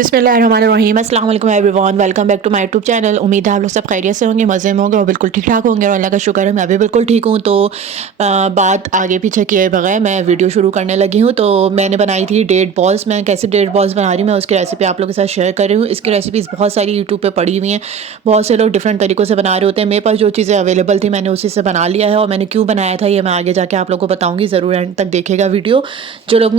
बिस्मिल्लाहिर्रहमानिर्रहीम अस्सलाम वालेकुम everyone, welcome back to my YouTube channel. उम्मीद है आप लोग सब खैरियत से होंगे, मज़े में होंगे और बिल्कुल ठीक ठाक होंगे और अल्लाह का शुक्र है मैं भी बिल्कुल ठीक हूँ। तो बात आगे पीछे किए बगैर मैं वीडियो शुरू करने लगी हूँ। तो मैंने बनाई थी डेट बॉल्स। मैं कैसे डेट बॉल्स बना रही हूँ मैं उसकी रेसिपी आप लोगों के साथ शेयर कर रही हूँ। इसकी रेसिपीज़ बहुत सारी यूट्यूब पर पड़ी हुई हैं, बहुत से लोग डिफरेंट तरीक़ों से बना रहे होते हैं। मेरे पास जो चीज़ें अवेलेबल थी मैंने उसी से बना लिया है, और मैंने क्यों बनाया था ये मैं आगे जाके आप लोगों को बताऊँगी। ज़रूर एंड तक देखिएगा वीडियो। जो लोग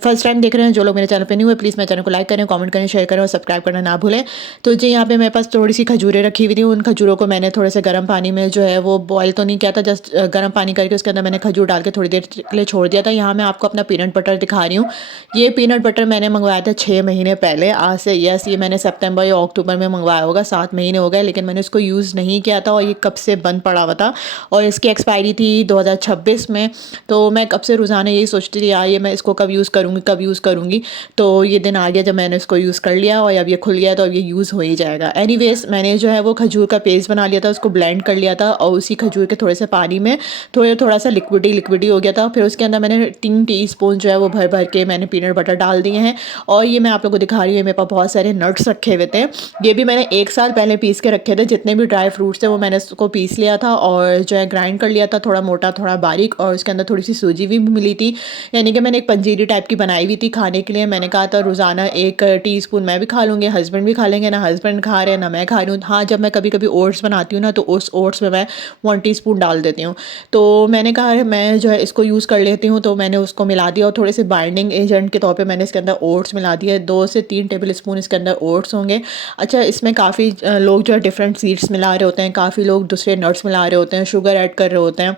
फर्स्ट टाइम देख रहे हैं, जो लोग मेरे चैनल पर नहीं हुए, प्लीज़ मेरे चैनल को लाइक करें, कमेंट करें, शेयर करें और सब्सक्राइब करना ना भूलें। तो जी यहाँ पे मेरे पास थोड़ी सी खजूरें रखी हुई थी। उन खजूरों को मैंने थोड़े से गर्म पानी में जो है वो बॉयल तो नहीं किया था, जस्ट गर्म पानी करके उसके अंदर मैंने खजूर डाल के थोड़ी देर के लिए छोड़ दिया था। यहाँ मैं आपको अपना पीनट बटर दिखा रही हूँ। ये पीनट बटर मैंने मंगवाया था 6 महीने पहले, आज से यस ये मैंने सितंबर या अक्टूबर में मंगवाया होगा, 7 महीने हो गए, लेकिन मैंने इसको यूज़ नहीं किया था और ये कब से बंद पड़ा हुआ था। और इसकी एक्सपायरी थी 2026 में। तो मैं कब से रोज़ाना यही सोचती थी यार ये मैं इसको कब यूज़ करूँगी कब यूज़ करूँगी। तो ये दिन आ गया जब मैंने इसको यूज़ कर लिया और अब ये खुल गया तो अब ये यूज़ हो ही जाएगा। एनीवेज़ मैंने जो है वो खजूर का पेस्ट बना लिया था, उसको ब्लेंड कर लिया था और उसी खजूर के थोड़े से पानी में थोड़ा सा लिक्विडी हो गया था। फिर उसके अंदर मैंने 3 टीस्पून जो है वो भर भर के मैंने पीनट बटर डाल दिए हैं। और ये मैं आप लोगों को दिखा रही हूँ, मेरे पास बहुत सारे नट्स रखे हुए थे। ये भी मैंने 1 साल पहले पीस के रखे थे, जितने भी ड्राई फ्रूट्स थे वो मैंने उसको पीस लिया था और जो है ग्राइंड कर लिया था, थोड़ा मोटा थोड़ा बारीक, और उसके अंदर थोड़ी सी सूजी भी मिली थी। यानी कि मैंने एक पंजीरी टाइप की बनाई हुई थी खाने के लिए। मैंने कहा था रोज़ाना 1 टीस्पून मैं भी खा लूँगी, हस्बैंड भी खा लेंगे, ना हस्बैंड खा रहे हैं ना मैं खा रही हूँ। हाँ, जब मैं कभी कभी ओट्स बनाती हूँ ना तो उस ओट्स में मैं 1 टीस्पून डाल देती हूँ। तो मैंने कहा मैं जो है इसको यूज़ कर लेती हूँ, तो मैंने उसको मिला दिया और थोड़े से बाइंडिंग एजेंट के तौर पे मैंने इसके अंदर ओट्स मिला दिया। 2 से 3 टेबल स्पून इसके अंदर ओट्स होंगे। अच्छा, इसमें काफ़ी लोग जो है डिफरेंट सीड्स मिला रहे होते हैं, काफ़ी लोग दूसरे नट्स मिला रहे होते हैं, शुगर ऐड कर रहे होते हैं,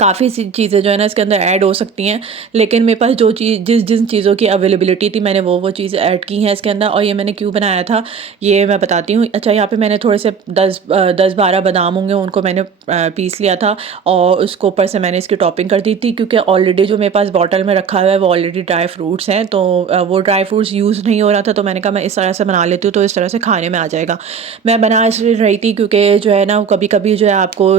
काफ़ी सी चीज़ें जो है ना इसके अंदर ऐड हो सकती हैं। लेकिन मेरे पास जो चीज़ जिन चीज़ों की अवेलेबिलिटी थी मैंने वो चीज़ ऐड की हैं इसके अंदर। और ये मैंने क्यों बनाया था ये मैं बताती हूँ। अच्छा, यहाँ पे मैंने थोड़े से 10-12 बादाम होंगे, उनको मैंने पीस लिया था और उसको ऊपर से मैंने इसकी टॉपिंग कर दी थी, क्योंकि ऑलरेडी जो मेरे पास बॉटल में रखा हुआ है वो ऑलरेडी ड्राई फ्रूट्स हैं। तो वो ड्राई फ्रूट्स यूज़ नहीं हो रहा था, तो मैंने कहा मैं इस तरह से बना लेती हूँ तो इस तरह से खाने में आ जाएगा। मैं बना इसलिए रही थी क्योंकि जो है ना कभी कभी जो है आपको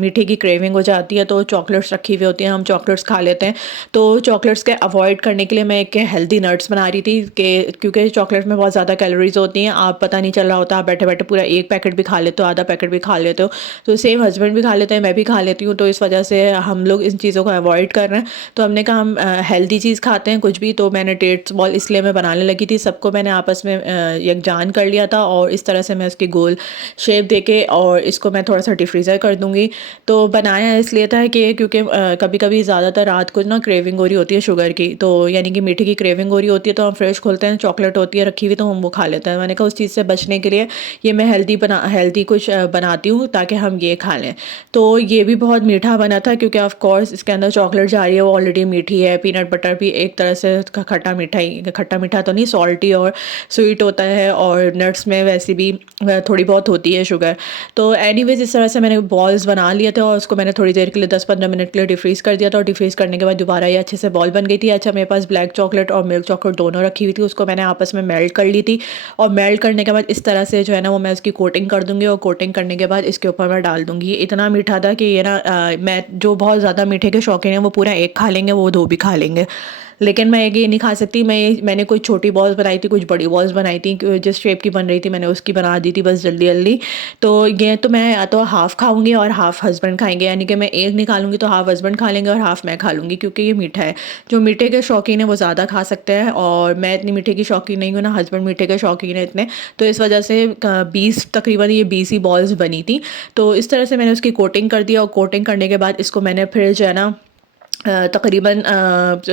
मीठे की क्रेविंग हो जाती है, तो चॉकलेट्स रखी हुई होती हैं, हम चॉकलेट्स खा लेते हैं। तो चॉकलेट्स के अवॉइड करने के लिए मैं एक हेल्दी नट्स बना रही थी कि क्योंकि चॉकलेट में बहुत ज़्यादा कैलोरीज होती हैं, आप पता नहीं चल रहा होता, आप बैठे बैठे पूरा एक पैकेट भी खा लेते हो, आधा पैकेट भी खा लेते हो। तो सेम हस्बैंड भी खा लेते हैं, मैं भी खा लेती हूँ, तो इस वजह से हम लोग इन चीज़ों को अवॉइड कर रहे हैं। तो हमने कहा हम हेल्दी चीज़ खाते हैं कुछ भी। तो मैंने डेट्स बॉल इसलिए मैं बनाने लगी थी, सबको मैंने आपस में यकजान कर लिया था और इस तरह से मैं उसकी गोल शेप देके और इसको मैं थोड़ा सा डिफ्रीज़र कर दूँगी। तो बनाया इसलिए था कि क्योंकि कभी कभी ज़्यादातर रात को ना क्रेविंग हो रही होती है शुगर की, तो यानी कि मीठे की क्रेविंग हो रही होती है, तो हम फ्रिज खोलते हैं, चॉकलेट होती है रखी हुई तो हम वो खा लेते हैं। मैंने कहा उस चीज़ से बचने के लिए ये मैं हेल्दी कुछ बनाती हूँ ताकि हम ये खा लें। तो ये भी बहुत मीठा बना था क्योंकि ऑफ कोर्स इसके अंदर चॉकलेट जा रही है, वो ऑलरेडी मीठी है। पीनट बटर भी एक तरह से खट्टा मीठा तो नहीं, सॉल्टी और स्वीट होता है, और नट्स में वैसे भी थोड़ी बहुत होती है शुगर। तो एनीवेज इस तरह से मैंने बॉल्स बना लिए थे और उसको मैंने थोड़ी देर के लिए 10-15 मिनट के लिए डिफ्रीज़ कर दिया था, और डिफ्रीज़ करने के बाद दोबारा ये अच्छे से बॉल बन गई थी। अच्छा, मेरे पास ब्लैक चॉकलेट और मिल्क चॉकलेट दोनों रखी हुई थी, उसको मैंने आपस में मेल्ट कर ली थी। और मेल्ट करने के बाद इस तरह से जो है ना वो मैं उसकी कोटिंग कर दूँगी, और कोटिंग करने के बाद इसके ऊपर मैं डाल दूँगी। ये इतना मीठा था कि ये ना मैं जो बहुत ज़्यादा मीठे के शौकीन हैं वो पूरा एक खा लेंगे, वो दो भी खा लेंगे, लेकिन मैं एक ये नहीं खा सकती। मैंने कुछ छोटी बॉल्स बनाई थी, कुछ बड़ी बॉल्स बनाई थी, जिस शेप की बन रही थी मैंने उसकी बना दी थी बस जल्दी जल्दी। तो ये तो मैं या तो हाफ़ खाऊंगी और हाफ़ हस्बैंड खाएंगे, यानी कि मैं एक निकालूंगी तो हाफ़ हस्बैंड खा लेंगे और हाफ़ मैं खा लूँगी, क्योंकि ये मीठा है। जो मीठे के शौकीन है वो ज़्यादा खा सकते हैं, और मैं इतनी मीठे की शौकीन नहीं हूँ, ना हस्बैंड मीठे के शौकीन है इतने। तो इस वजह से 20 तकरीबन ये 20 ही बॉल्स बनी थी। तो इस तरह से मैंने उसकी कोटिंग कर दिया, और कोटिंग करने के बाद इसको मैंने फिर जो है ना तकरीबन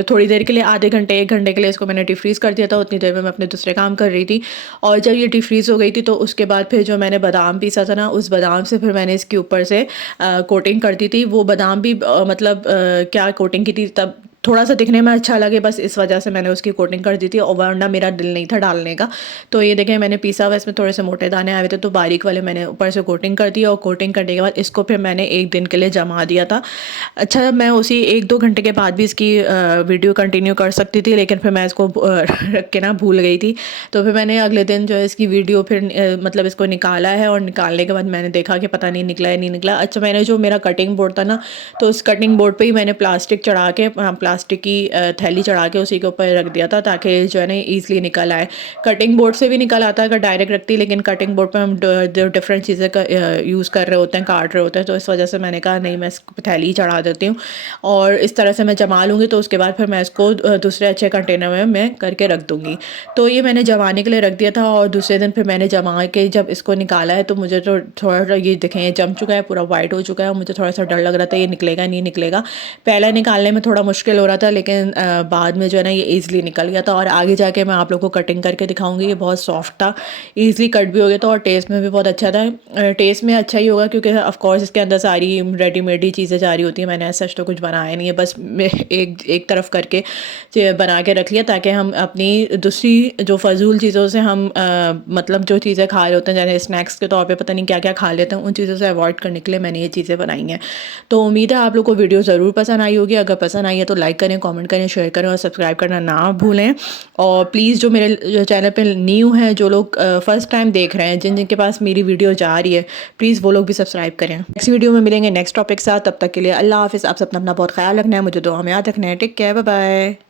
थोड़ी देर के लिए आधे घंटे 1 घंटे के लिए इसको मैंने डिफ्रीज़ कर दिया था। उतनी देर में मैं अपने दूसरे काम कर रही थी, और जब ये डिफ्रीज़ हो गई थी तो उसके बाद फिर जो मैंने बादाम पीसा था ना, उस बादाम से फिर मैंने इसके ऊपर से कोटिंग कर दी थी। वो बादाम भी मतलब क्या कोटिंग की थी, तब थोड़ा सा दिखने में अच्छा लगे बस इस वजह से मैंने उसकी कोटिंग कर दी थी, और वरना मेरा दिल नहीं था डालने का। तो ये देखें मैंने पीसा हुआ, इसमें थोड़े से मोटे दाने आए हुए थे, तो बारीक वाले मैंने ऊपर से कोटिंग कर दी, और कोटिंग करने के बाद इसको फिर मैंने 1 दिन के लिए जमा दिया था। अच्छा, मैं उसी 1-2 घंटे के बाद भी इसकी वीडियो कंटिन्यू कर सकती थी, लेकिन फिर मैं इसको रख के ना भूल गई थी। तो फिर मैंने अगले दिन जो है इसकी वीडियो फिर मतलब इसको निकाला है, और निकालने के बाद मैंने देखा कि पता नहीं निकला है नहीं निकला। अच्छा, मैंने जो मेरा कटिंग बोर्ड था ना, तो उस कटिंग बोर्ड पे ही मैंने प्लास्टिक चढ़ा के प्लास्टिक की थैली चढ़ा के उसी के ऊपर रख दिया था ताकि जो है ना ईज़िली निकल आए। कटिंग बोर्ड से भी निकल आता है अगर डायरेक्ट रखती, लेकिन कटिंग बोर्ड पे हम डिफरेंट चीज़ें का यूज़ कर रहे होते हैं, काट रहे होते हैं, तो इस वजह से मैंने कहा नहीं मैं इसको थैली ही चढ़ा देती हूँ और इस तरह से मैं जमा लूँगी। तो उसके बाद फिर मैं इसको दूसरे अच्छे कंटेनर में मैं करके रख दूँगी। तो ये मैंने जमाने के लिए रख दिया था और दूसरे दिन फिर मैंने जमा के जब इसको निकाला है तो मुझे तो थोड़ा सा ये देखें ये जम चुका है, पूरा वाइट हो चुका है और मुझे थोड़ा सा डर लग रहा था ये निकलेगा नहीं निकलेगा। पहले निकालने में थोड़ा मुश्किल हो रहा था, लेकिन बाद में जो है ना ये ईज़िली निकल गया था और आगे जाके मैं आप लोगों को कटिंग करके दिखाऊंगी। ये बहुत सॉफ्ट था, ईज़िली कट भी हो गया था और टेस्ट में भी बहुत अच्छा था। टेस्ट में अच्छा ही होगा क्योंकि ऑफ कोर्स इसके अंदर सारी रेडीमेड ही चीज़ें जा रही होती हैं। मैंने ऐसा तो कुछ बनाया नहीं है, बस मैं एक तरफ करके बना के रख लिया ताकि हम अपनी दूसरी जो फजूल चीज़ों से हम मतलब जो चीज़ें खा रहे होते हैं जैसे स्नैक्स के तौर पे पता नहीं क्या क्या खा लेते हैं, उन चीज़ों से अवॉइड करने के लिए मैंने ये चीज़ें बनाई हैं। तो उम्मीद है आप लोग को वीडियो ज़रूर पसंद आई होगी। अगर पसंद आई है तो लाइक करें, कमेंट करें, शेयर करें और सब्सक्राइब करना ना भूलें। और प्लीज़ जो मेरे चैनल पे न्यू हैं, जो लोग फर्स्ट टाइम देख रहे हैं, जिन जिनके पास मेरी वीडियो जा रही है, प्लीज़ वो लोग भी सब्सक्राइब करें। नेक्स्ट वीडियो में मिलेंगे नेक्स्ट टॉपिक के साथ, तब तक के लिए अल्लाह हाफ़िज़। आप सब अपना बहुत ख्याल रखना है, मुझे दुआ में याद रखना है। Take care, bye bye.